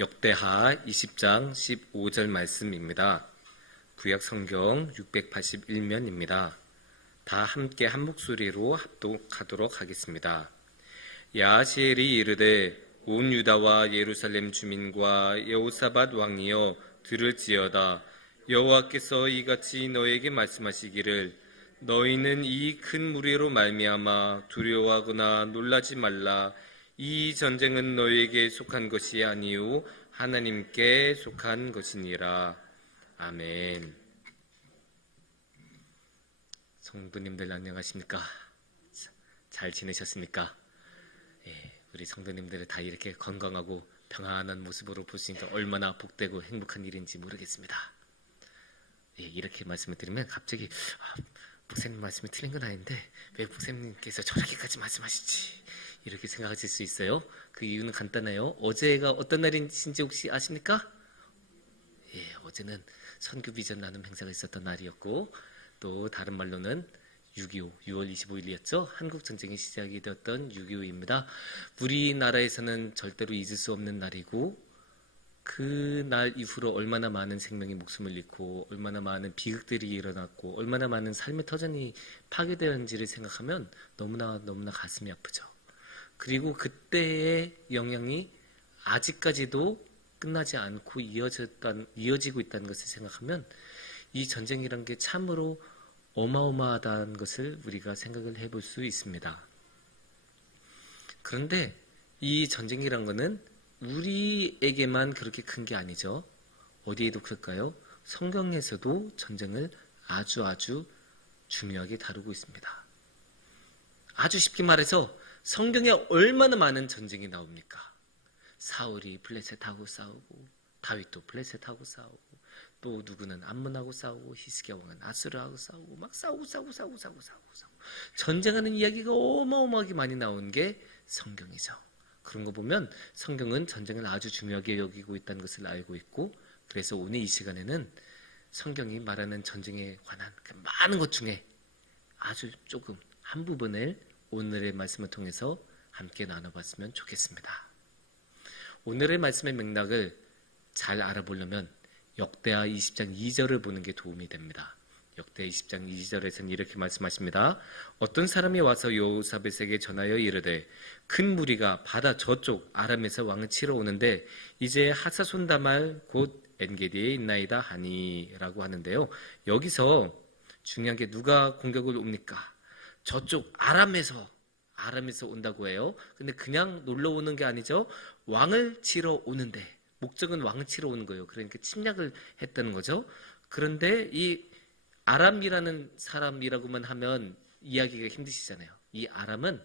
역대하 20장 15절 말씀입니다. 구약 성경 681면입니다. 다 함께 한 목소리로 합독하도록 하겠습니다. 야하시엘이 이르되 온 유다와 예루살렘 주민과 여호사밧 왕이여 들을지어다. 여호와께서 이같이 너에게 말씀하시기를 너희는 이 큰 무리로 말미암아 두려워하거나 놀라지 말라. 이 전쟁은 너희에게 속한 것이 아니요 하나님께 속한 것이니라. 아멘. 성도님들 안녕하십니까? 잘 지내셨습니까? 우리 성도님들을 다 이렇게 건강하고 평안한 모습으로 볼 수 있으니까 얼마나 복되고 행복한 일인지 모르겠습니다. 이렇게 말씀을 드리면 갑자기 목사님 말씀이 틀린 건 아닌데 왜 목사님께서 저렇게까지 말씀하시지? 이렇게 생각하실 수 있어요. 그 이유는 간단해요. 어제가 어떤 날인지 혹시 아십니까? 어제는 선교 비전 나눔 행사가 있었던 날이었고, 또 다른 말로는 6.25, 6월 25일이었죠. 한국 전쟁이 시작이 되었던 6.25입니다. 우리나라에서는 절대로 잊을 수 없는 날이고, 그 날 이후로 얼마나 많은 생명이 목숨을 잃고, 얼마나 많은 비극들이 일어났고, 얼마나 많은 삶의 터전이 파괴되었는지를 생각하면 너무나 가슴이 아프죠. 그리고 그때의 영향이 아직까지도 끝나지 않고 이어지고 있다는 것을 생각하면 이 전쟁이란 게 참으로 어마어마하다는 것을 우리가 생각을 해볼 수 있습니다. 그런데 이 전쟁이란 거는 우리에게만 그렇게 큰 게 아니죠. 어디에도 그럴까요? 성경에서도 전쟁을 아주 중요하게 다루고 있습니다. 아주 쉽게 말해서 성경에 얼마나 많은 전쟁이 나옵니까? 사울이 블레셋하고 싸우고, 다윗도 블레셋하고 싸우고, 또 누구는 암몬하고 싸우고, 히스기야 왕은 아수르하고 싸우고, 막 싸우고. 전쟁하는 이야기가 어마어마하게 많이 나온 게 성경이죠. 그런 거 보면 성경은 전쟁을 아주 중요하게 여기고 있다는 것을 알고 있고, 그래서 오늘 이 시간에는 성경이 말하는 전쟁에 관한 그 많은 것 중에 아주 조금 한 부분을 오늘의 말씀을 통해서 함께 나눠봤으면 좋겠습니다. 오늘의 말씀의 맥락을 잘 알아보려면 역대하 20장 2절을 보는 게 도움이 됩니다. 역대하 20장 2절에서는 이렇게 말씀하십니다. 어떤 사람이 와서 여호사밧에게 전하여 이르되 큰 무리가 바다 저쪽 아람에서 왕을 치러 오는데 이제 하사손 다말 곧 엔게디에 있나이다 하니 라고 하는데요. 여기서 중요한 게 누가 공격을 옵니까? 저쪽 아람에서 온다고 해요. 근데 그냥 놀러 오는 게 아니죠. 왕을 치러 오는데, 목적은 왕을 치러 오는 거예요. 그러니까 침략을 했다는 거죠. 그런데 이 아람이라는 사람이라고만 하면 이야기가 힘드시잖아요. 이 아람은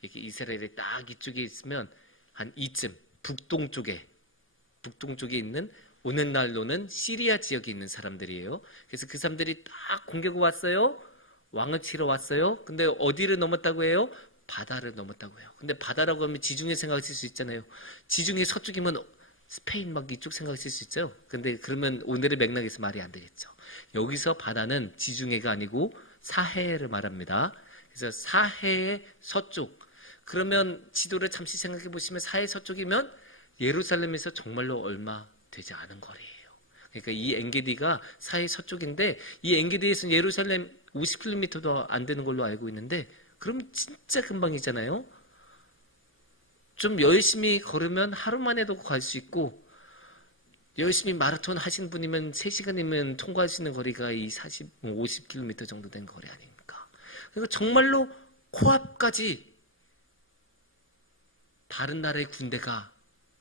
이렇게 이스라엘의 딱 이쪽에 있으면 한 이쯤 북동쪽에 있는 오늘날로는 시리아 지역에 있는 사람들이에요. 그래서 그 사람들이 딱 공격을 왔어요. 왕을 치러 왔어요. 근데 어디를 넘었다고 해요? 바다를 넘었다고 해요. 근데 바다라고 하면 지중해 생각하실 수 있잖아요. 지중해 서쪽이면 스페인 막 이쪽 생각하실 수 있죠. 근데 그러면 오늘의 맥락에서 말이 안 되겠죠. 여기서 바다는 지중해가 아니고 사해를 말합니다. 그래서 사해의 서쪽. 그러면 지도를 잠시 생각해 보시면 사해 서쪽이면 예루살렘에서 정말로 얼마 되지 않은 거리예요. 그러니까 이 엔게디가 사해 서쪽인데 이 엔게디에서는 예루살렘 50km도 안 되는 걸로 알고 있는데 그럼 진짜 금방이잖아요. 좀 열심히 걸으면 하루 만에도 갈 수 있고 열심히 마라톤 하신 분이면 3시간이면 통과할 수 있는 거리가 이 50km 정도 된 거리 아닙니까? 그러니까 정말로 코앞까지 다른 나라의 군대가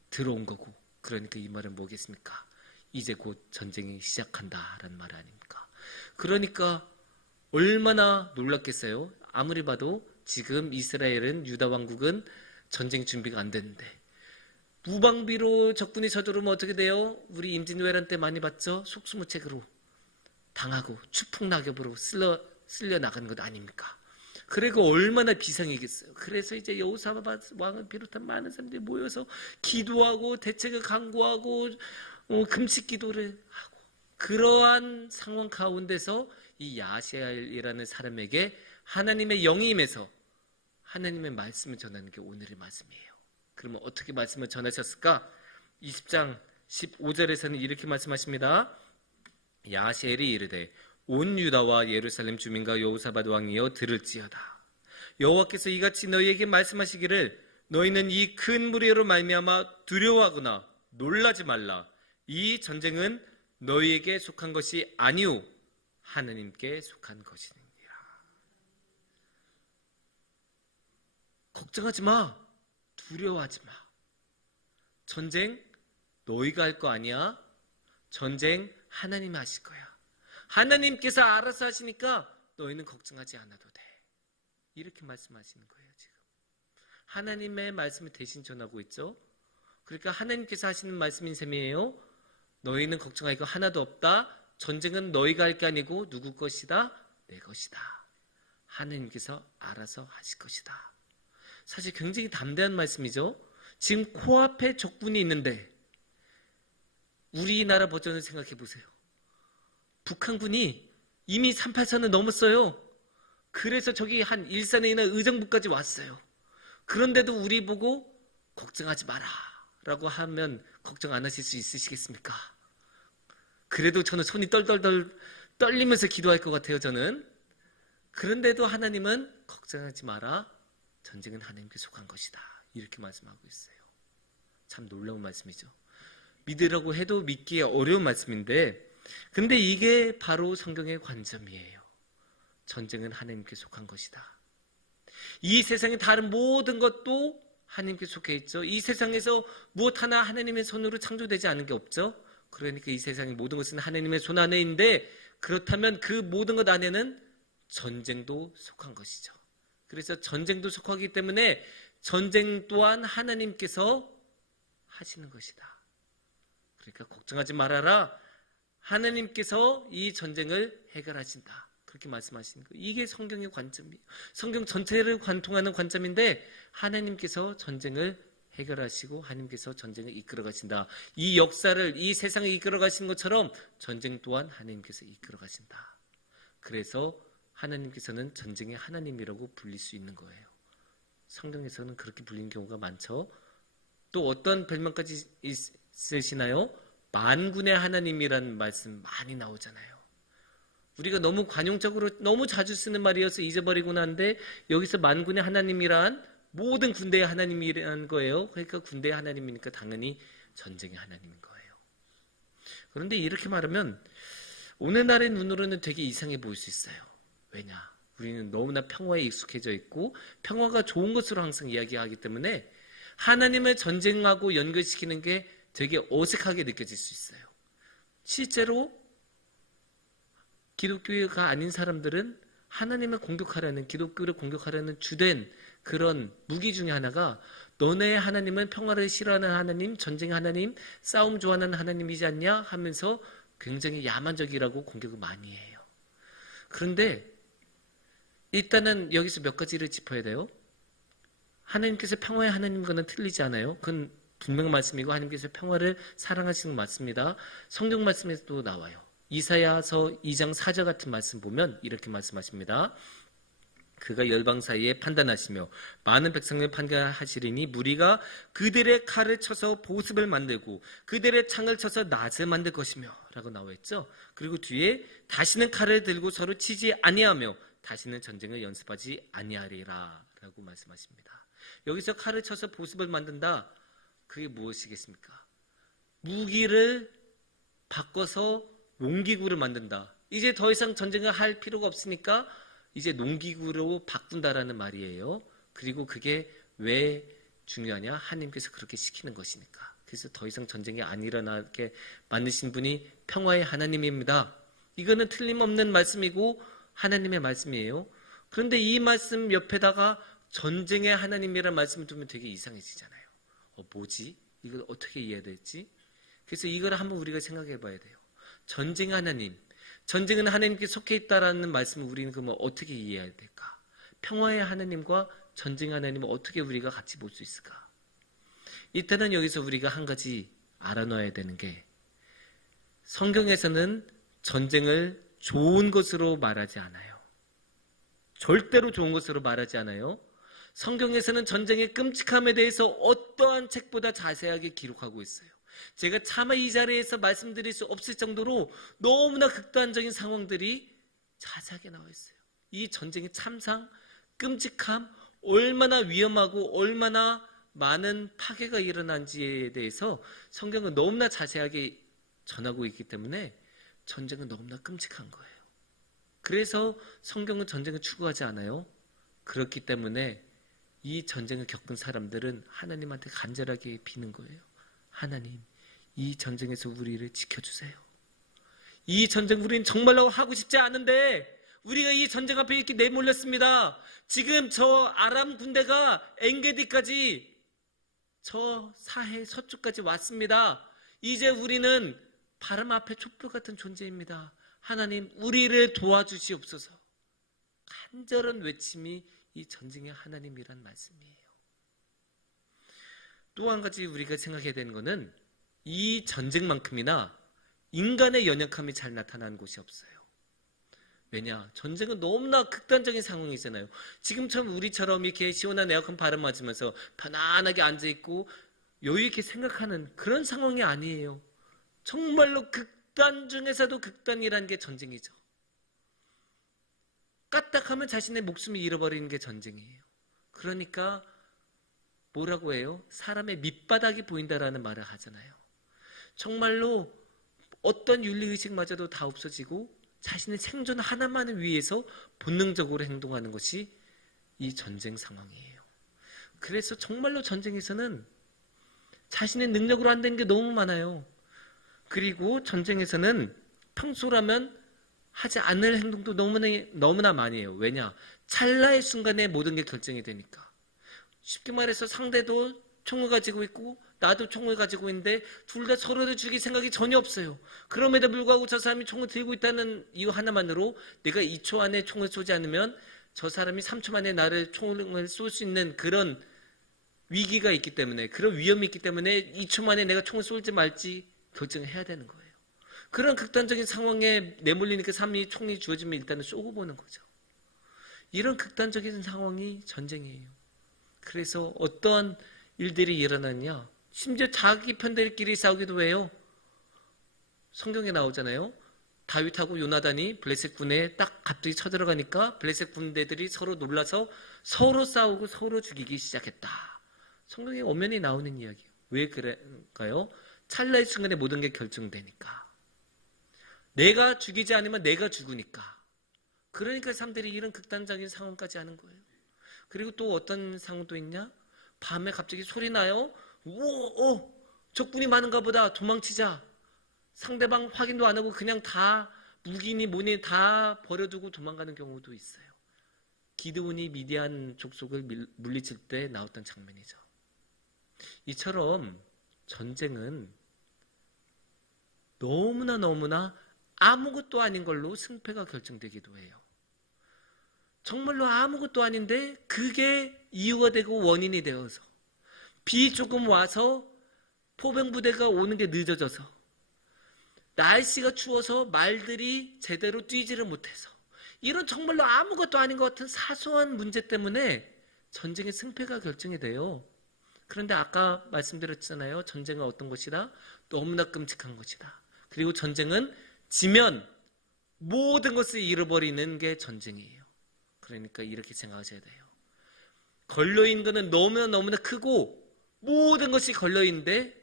들어온 거고, 그러니까 이 말은 뭐겠습니까? 이제 곧 전쟁이 시작한다라는 말 아닙니까? 그러니까 얼마나 놀랐겠어요? 아무리 봐도 지금 이스라엘은, 유다 왕국은 전쟁 준비가 안 됐는데 무방비로 적군이 쳐들어오면 어떻게 돼요? 우리 임진왜란 때 많이 봤죠? 속수무책으로 당하고 추풍낙엽으로 쓸려 나가는 것 아닙니까? 그리고 얼마나 비상이겠어요. 그래서 이제 여호사밧 왕을 비롯한 많은 사람들이 모여서 기도하고 대책을 강구하고 금식 기도를 하고, 그러한 상황 가운데서 이 야하시엘이라는 사람에게 하나님의 영이 임해서 하나님의 말씀을 전하는 게 오늘의 말씀이에요. 그러면 어떻게 말씀을 전하셨을까? 20장 15절에서는 이렇게 말씀하십니다. 야하시엘이 이르되 온 유다와 예루살렘 주민과 여호사밧 왕이여 들을지어다. 여호와께서 이같이 너희에게 말씀하시기를 너희는 이 큰 무리로 말미암아 두려워하거나 놀라지 말라. 이 전쟁은 너희에게 속한 것이 아니오 하느님께 속한 것이니라. 걱정하지 마. 두려워하지 마. 전쟁 너희가 할 거 아니야. 전쟁 하나님이 하실 거야. 하나님께서 알아서 하시니까 너희는 걱정하지 않아도 돼. 이렇게 말씀하시는 거예요. 지금 하나님의 말씀을 대신 전하고 있죠. 그러니까 하나님께서 하시는 말씀인 셈이에요. 너희는 걱정할 거 하나도 없다. 전쟁은 너희가 할 게 아니고 누구 것이다? 내 것이다. 하나님께서 알아서 하실 것이다. 사실 굉장히 담대한 말씀이죠. 지금 코앞에 적군이 있는데 우리나라 버전을 생각해 보세요. 북한군이 이미 38선을 넘었어요. 그래서 저기 한 일산에 있는 의정부까지 왔어요. 그런데도 우리 보고 걱정하지 마라 라고 하면 걱정 안 하실 수 있으시겠습니까? 그래도 저는 손이 떨떨떨 떨리면서 기도할 것 같아요. 저는. 그런데도 하나님은 걱정하지 마라. 전쟁은 하나님께 속한 것이다. 이렇게 말씀하고 있어요. 참 놀라운 말씀이죠. 믿으라고 해도 믿기 어려운 말씀인데 근데 이게 바로 성경의 관점이에요. 전쟁은 하나님께 속한 것이다. 이 세상의 다른 모든 것도 하나님께 속해 있죠. 이 세상에서 무엇 하나 하나님의 손으로 창조되지 않은 게 없죠. 그러니까 이 세상의 모든 것은 하나님의 손 안에 있는데 그렇다면 그 모든 것 안에는 전쟁도 속한 것이죠. 그래서 전쟁도 속하기 때문에 전쟁 또한 하나님께서 하시는 것이다. 그러니까 걱정하지 말아라. 하나님께서 이 전쟁을 해결하신다. 그렇게 말씀하시는 거예요. 이게 성경의 관점이에요. 성경 전체를 관통하는 관점인데 하나님께서 전쟁을 해결하시고 하나님께서 전쟁을 이끌어 가신다. 이 역사를 이 세상을 이끌어 가시는 것처럼 전쟁 또한 하나님께서 이끌어 가신다. 그래서 하나님께서는 전쟁의 하나님이라고 불릴 수 있는 거예요. 성경에서는 그렇게 불리는 경우가 많죠. 또 어떤 별명까지 있으시나요? 만군의 하나님이라는 말씀 많이 나오잖아요. 우리가 너무 관용적으로 너무 자주 쓰는 말이어서 잊어버리곤 한데 여기서 만군의 하나님이란 모든 군대의 하나님이라는 거예요. 그러니까 군대의 하나님이니까 당연히 전쟁의 하나님인 거예요. 그런데 이렇게 말하면 오늘날의 눈으로는 되게 이상해 보일 수 있어요. 왜냐? 우리는 너무나 평화에 익숙해져 있고 평화가 좋은 것으로 항상 이야기하기 때문에 하나님을 전쟁하고 연결시키는 게 되게 어색하게 느껴질 수 있어요. 실제로 기독교가 아닌 사람들은 하나님을 공격하려는, 기독교를 공격하려는 주된 그런 무기 중에 하나가 너네 하나님은 평화를 싫어하는 하나님, 전쟁의 하나님, 싸움 좋아하는 하나님이지 않냐 하면서 굉장히 야만적이라고 공격을 많이 해요. 그런데 일단은 여기서 몇 가지를 짚어야 돼요. 하나님께서 평화의 하나님과는 틀리지 않아요. 그건 분명 말씀이고 하나님께서 평화를 사랑하시는 거 맞습니다. 성경 말씀에서도 나와요. 이사야서 2장 4절 같은 말씀 보면 이렇게 말씀하십니다. 그가 열방 사이에 판단하시며 많은 백성을 판결하시리니 무리가 그들의 칼을 쳐서 보습을 만들고 그들의 창을 쳐서 낫을 만들 것이며 라고 나와있죠. 그리고 뒤에 다시는 칼을 들고 서로 치지 아니하며 다시는 전쟁을 연습하지 아니하리라 라고 말씀하십니다. 여기서 칼을 쳐서 보습을 만든다. 그게 무엇이겠습니까? 무기를 바꿔서 농기구를 만든다. 이제 더 이상 전쟁을 할 필요가 없으니까 이제 농기구로 바꾼다라는 말이에요. 그리고 그게 왜 중요하냐? 하나님께서 그렇게 시키는 것이니까. 그래서 더 이상 전쟁이 안 일어나게 만드신 분이 평화의 하나님입니다. 이거는 틀림없는 말씀이고 하나님의 말씀이에요. 그런데 이 말씀 옆에다가 전쟁의 하나님이라는 말씀을 두면 되게 이상해지잖아요. 뭐지? 이걸 어떻게 이해해야 될지? 그래서 이걸 한번 우리가 생각해 봐야 돼요. 전쟁의 하나님, 전쟁은 하나님께 속해 있다라는 말씀을 우리는 그러면 어떻게 이해해야 될까? 평화의 하나님과 전쟁의 하나님을 어떻게 우리가 같이 볼 수 있을까? 일단은 여기서 우리가 한 가지 알아놔야 되는 게 성경에서는 전쟁을 좋은 것으로 말하지 않아요. 절대로 좋은 것으로 말하지 않아요. 성경에서는 전쟁의 끔찍함에 대해서 어떠한 책보다 자세하게 기록하고 있어요. 제가 차마 이 자리에서 말씀드릴 수 없을 정도로 너무나 극단적인 상황들이 자세하게 나와 있어요. 이 전쟁의 참상, 끔찍함, 얼마나 위험하고 얼마나 많은 파괴가 일어난지에 대해서 성경은 너무나 자세하게 전하고 있기 때문에 전쟁은 너무나 끔찍한 거예요. 그래서 성경은 전쟁을 추구하지 않아요. 그렇기 때문에 이 전쟁을 겪은 사람들은 하나님한테 간절하게 비는 거예요. 하나님, 이 전쟁에서 우리를 지켜주세요. 이 전쟁 우리는 정말로 하고 싶지 않은데 우리가 이 전쟁 앞에 이렇게 내몰렸습니다. 지금 저 아람 군대가 엔게디까지 저 사해 서쪽까지 왔습니다. 이제 우리는 바람 앞에 촛불 같은 존재입니다. 하나님, 우리를 도와주시옵소서. 간절한 외침이 이 전쟁의 하나님이란 말씀이에요. 또 한 가지 우리가 생각해야 되는 것은 이 전쟁만큼이나 인간의 연약함이 잘 나타나는 곳이 없어요. 왜냐? 전쟁은 너무나 극단적인 상황이잖아요. 지금처럼 우리처럼 이렇게 시원한 에어컨 바람 맞으면서 편안하게 앉아있고 여유있게 생각하는 그런 상황이 아니에요. 정말로 극단 중에서도 극단이라는 게 전쟁이죠. 까딱하면 자신의 목숨을 잃어버리는 게 전쟁이에요. 그러니까 뭐라고 해요? 사람의 밑바닥이 보인다라는 말을 하잖아요. 정말로 어떤 윤리의식마저도 다 없어지고 자신의 생존 하나만을 위해서 본능적으로 행동하는 것이 이 전쟁 상황이에요. 그래서 정말로 전쟁에서는 자신의 능력으로 안 되는 게 너무 많아요. 그리고 전쟁에서는 평소라면 하지 않을 행동도 너무나 많이 해요. 왜냐? 찰나의 순간에 모든 게 결정이 되니까. 쉽게 말해서 상대도 총을 가지고 있고 나도 총을 가지고 있는데 둘 다 서로를 죽일 생각이 전혀 없어요. 그럼에도 불구하고 저 사람이 총을 들고 있다는 이유 하나만으로 내가 2초 안에 총을 쏘지 않으면 저 사람이 3초 만에 나를 총을 쏠 수 있는 그런 위기가 있기 때문에, 그런 위험이 있기 때문에 2초 만에 내가 총을 쏠지 말지 결정을 해야 되는 거예요. 그런 극단적인 상황에 내몰리니까 총이 주어지면 일단은 쏘고 보는 거죠. 이런 극단적인 상황이 전쟁이에요. 그래서 어떠한 일들이 일어나냐? 심지어 자기 편들끼리 싸우기도 해요. 성경에 나오잖아요. 다윗하고 요나단이 블레셋 군에 딱 갑자기 쳐들어가니까 블레셋 군대들이 서로 놀라서 서로 싸우고 서로 죽이기 시작했다. 성경에 엄연히 나오는 이야기예요. 왜 그럴까요? 찰나의 순간에 모든 게 결정되니까. 내가 죽이지 않으면 내가 죽으니까. 그러니까 사람들이 이런 극단적인 상황까지 하는 거예요. 그리고 또 어떤 상황도 있냐? 밤에 갑자기 소리 나요. 적군이 많은가 보다. 도망치자. 상대방 확인도 안 하고 그냥 다 무기니 뭐니 다 버려두고 도망가는 경우도 있어요. 기드온이 미디안 족속을 물리칠 때 나왔던 장면이죠. 이처럼 전쟁은 너무나 아무것도 아닌 걸로 승패가 결정되기도 해요. 정말로 아무것도 아닌데 그게 이유가 되고 원인이 되어서 비 조금 와서 포병부대가 오는 게 늦어져서 날씨가 추워서 말들이 제대로 뛰지를 못해서 이런 정말로 아무것도 아닌 것 같은 사소한 문제 때문에 전쟁의 승패가 결정이 돼요. 그런데 아까 말씀드렸잖아요. 전쟁은 어떤 것이다? 너무나 끔찍한 것이다. 그리고 전쟁은 지면 모든 것을 잃어버리는 게 전쟁이에요. 그러니까 이렇게 생각하셔야 돼요. 걸려있는 것은 너무나 크고 모든 것이 걸려있는데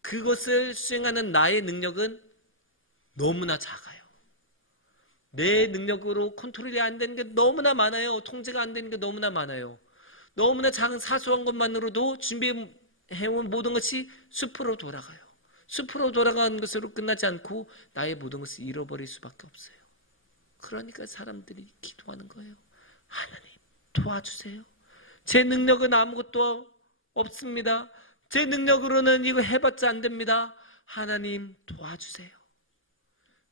그것을 수행하는 나의 능력은 너무나 작아요. 내 능력으로 컨트롤이 안 되는 게 너무나 많아요. 통제가 안 되는 게 너무나 많아요. 너무나 작은 사소한 것만으로도 준비해온 모든 것이 숲으로 돌아가요. 숲으로 돌아가는 것으로 끝나지 않고 나의 모든 것을 잃어버릴 수밖에 없어요. 그러니까 사람들이 기도하는 거예요. 하나님 도와주세요. 제 능력은 아무것도 없습니다. 제 능력으로는 이거 해봤자 안 됩니다. 하나님 도와주세요.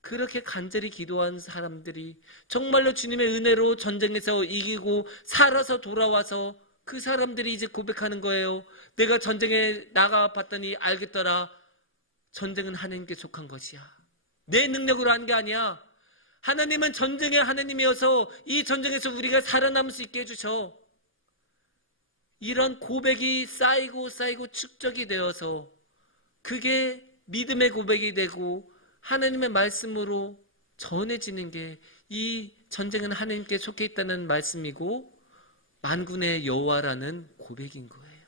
그렇게 간절히 기도한 사람들이 정말로 주님의 은혜로 전쟁에서 이기고 살아서 돌아와서 그 사람들이 이제 고백하는 거예요. 내가 전쟁에 나가봤더니 알겠더라. 전쟁은 하나님께 속한 것이야. 내 능력으로 한 게 아니야. 하나님은 전쟁의 하나님이어서 이 전쟁에서 우리가 살아남을 수 있게 해주셔. 이런 고백이 쌓이고 축적이 되어서 그게 믿음의 고백이 되고 하나님의 말씀으로 전해지는 게 이 전쟁은 하나님께 속해 있다는 말씀이고 만군의 여호와라는 고백인 거예요.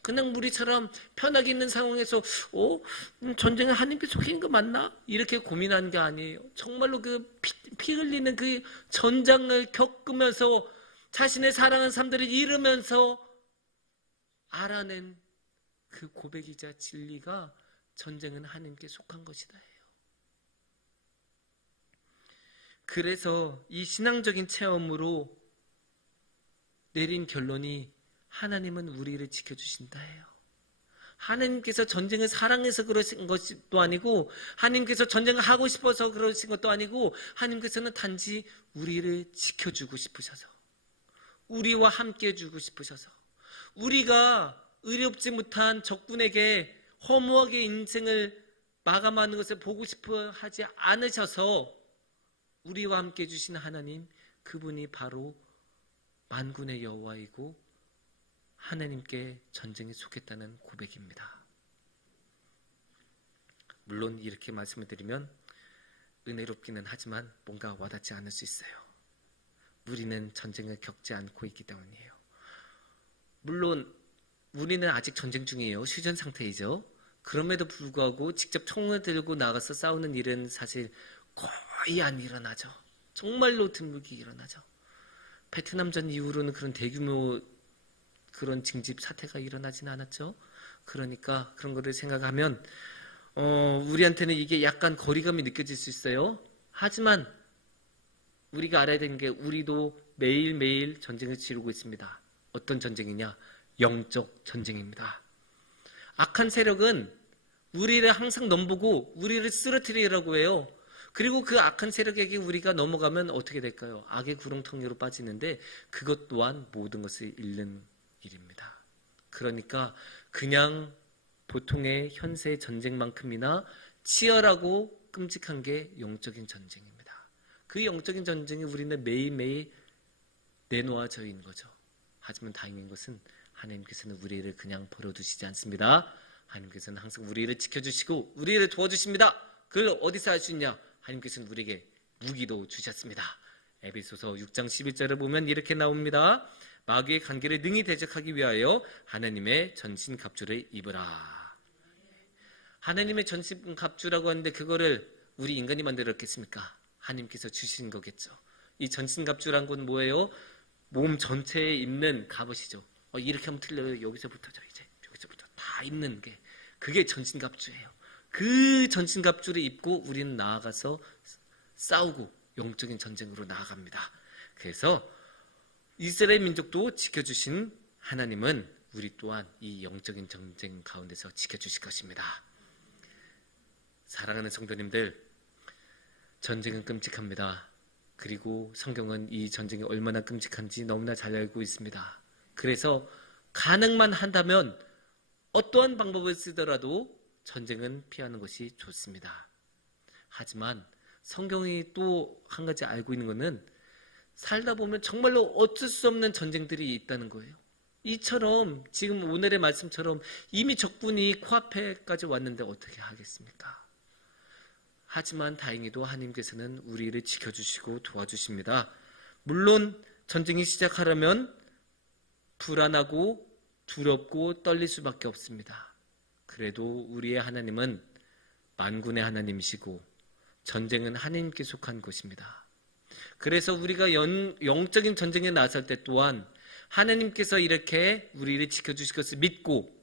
그냥 우리처럼 편하게 있는 상황에서 전쟁은 하나님께 속해 있는 거 맞나? 이렇게 고민한 게 아니에요. 정말로 그 피 흘리는 그 전장을 겪으면서 자신의 사랑하는 사람들을 잃으면서 알아낸 그 고백이자 진리가 전쟁은 하나님께 속한 것이다 해요. 그래서 이 신앙적인 체험으로 내린 결론이 하나님은 우리를 지켜주신다 해요. 하나님께서 전쟁을 사랑해서 그러신 것도 아니고 하나님께서 전쟁을 하고 싶어서 그러신 것도 아니고 하나님께서는 단지 우리를 지켜주고 싶으셔서 우리와 함께 해주고 싶으셔서 우리가 의롭지 못한 적군에게 허무하게 인생을 마감하는 것을 보고 싶어 하지 않으셔서 우리와 함께 해주신 하나님, 그분이 바로 만군의 여호와이고 하나님께 전쟁에 속했다는 고백입니다. 물론 이렇게 말씀을 드리면 은혜롭기는 하지만 뭔가 와닿지 않을 수 있어요. 우리는 전쟁을 겪지 않고 있기 때문이에요. 물론 우리는 아직 전쟁 중이에요. 휴전 상태이죠. 그럼에도 불구하고 직접 총을 들고 나가서 싸우는 일은 사실 거의 안 일어나죠. 정말로 드물게 일어나죠. 베트남전 이후로는 그런 대규모 그런 징집 사태가 일어나진 않았죠. 그러니까 그런 거를 생각하면 우리한테는 이게 약간 거리감이 느껴질 수 있어요. 하지만 우리가 알아야 되는 게 우리도 매일매일 전쟁을 치르고 있습니다. 어떤 전쟁이냐? 영적 전쟁입니다. 악한 세력은 우리를 항상 넘보고 우리를 쓰러뜨리려고 해요. 그리고 그 악한 세력에게 우리가 넘어가면 어떻게 될까요? 악의 구렁텅이로 빠지는데 그것 또한 모든 것을 잃는 일입니다. 그러니까 그냥 보통의 현세의 전쟁만큼이나 치열하고 끔찍한 게 영적인 전쟁입니다. 그 영적인 전쟁이 우리는 매일매일 내놓아져 있는 거죠. 하지만 다행인 것은 하나님께서는 우리를 그냥 버려두시지 않습니다. 하나님께서는 항상 우리를 지켜주시고 우리를 도와주십니다. 그걸 어디서 할 수 있냐? 하나님께서는 우리에게 무기도 주셨습니다. 에베소서 6장 11절을 보면 이렇게 나옵니다. 마귀의 관계를 능히 대적하기 위하여 하나님의 전신갑주를 입으라. 하나님의 전신갑주라고 하는데 그거를 우리 인간이 만들었겠습니까? 하나님께서 주신 거겠죠. 이 전신갑주란 건 뭐예요? 몸 전체에 입는 갑옷이죠. 이렇게 하면 틀려요. 여기서부터 여기서부터 다 입는 게 그게 전신갑주예요. 그 전신갑주를 입고 우리는 나아가서 싸우고 영적인 전쟁으로 나아갑니다. 그래서 이스라엘 민족도 지켜주신 하나님은 우리 또한 이 영적인 전쟁 가운데서 지켜주실 것입니다. 사랑하는 성도님들, 전쟁은 끔찍합니다. 그리고 성경은 이 전쟁이 얼마나 끔찍한지 너무나 잘 알고 있습니다. 그래서 가능만 한다면 어떠한 방법을 쓰더라도 전쟁은 피하는 것이 좋습니다. 하지만 성경이 또 한 가지 알고 있는 것은 살다 보면 정말로 어쩔 수 없는 전쟁들이 있다는 거예요. 이처럼 지금 오늘의 말씀처럼 이미 적군이 코앞에까지 왔는데 어떻게 하겠습니까? 하지만 다행히도 하나님께서는 우리를 지켜주시고 도와주십니다. 물론 전쟁이 시작하려면 불안하고 두렵고 떨릴 수밖에 없습니다. 그래도 우리의 하나님은 만군의 하나님이시고 전쟁은 하나님께 속한 것입니다. 그래서 우리가 영적인 전쟁에 나설 때 또한 하나님께서 이렇게 우리를 지켜주실 것을 믿고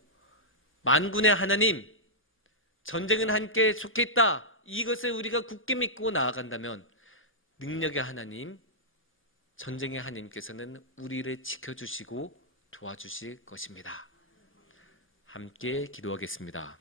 만군의 하나님, 전쟁은 함께 속해 있다. 이것을 우리가 굳게 믿고 나아간다면 능력의 하나님, 전쟁의 하나님께서는 우리를 지켜주시고 도와주실 것입니다. 함께 기도하겠습니다.